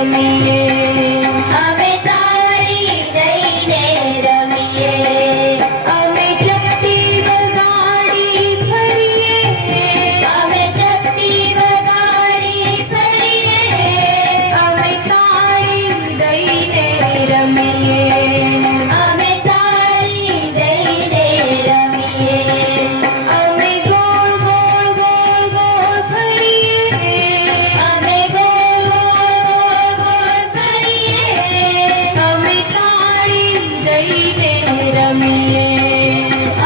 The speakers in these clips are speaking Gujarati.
રમીએ અમે તાળી દઈને રમીએ અમે ચપટી વગાડી ફરીએ અમે ચપટી વગાડી ફરીએ અમે તાળી દઈને રમીએ અમે તાળી દઈને રમીએ અમે ગોળ ગોળ ગોળ ગોળ ફરીએ અમે ગોળ ગોળ ગોળ ફરીએ અમે તાળી દઈને રમીએ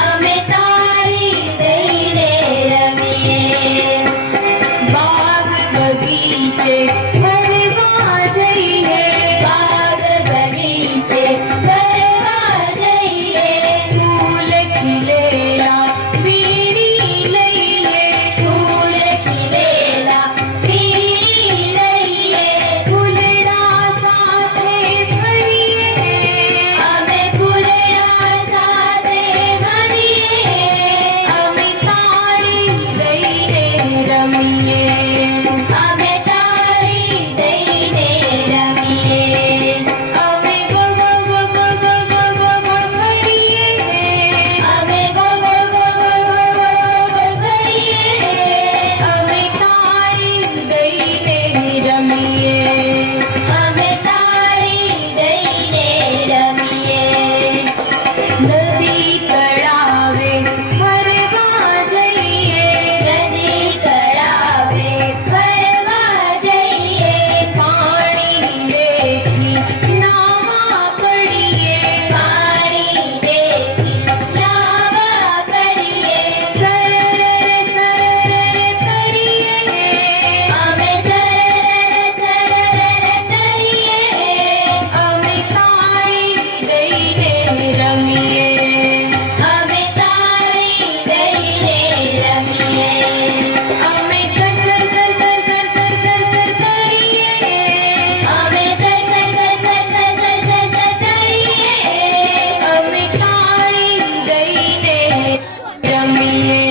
અમે તાળી દઈને રમીએ બાગ બગીચે ફરવા જઈએ બાગ બગીચે ફરવા જઈએ ફૂલ ખીલેલા વીણી લઈએ ફૂલ ખીલેલા વીણી લઈએ ફૂલડા સાથે ફરીએ અમે ફૂલડા સાથે ફરીએ અમે તાળી દઈને રમીએ અમે તાળી દઈને રમીએ અમે ગોળ ગોળ ગોળ ગોળ ગોળ ગોળ ગોળ ગોળ ફરીએ અમે ગોળ ગોળ ગોળ ગોળ ગોળ ગોળ ગોળ ફરીએ અમે તાળી દઈને રમીએ અમે તાળી દઈને રમીએ નદી તળાવે ફરવા જઈએ નદી તળાવે ફરવા જઈએ પાણી દેખી નાવા પડીએ પાણી દેખી નાવા પડીએ સરર તરીએ અમે સરર તરીએ અમે તાળી દઈને રમીએ અમે તાળી દઈને રમીએ અમે સર કરીએ અમે સર કરીએ અમે તાળી દઈને રમીએ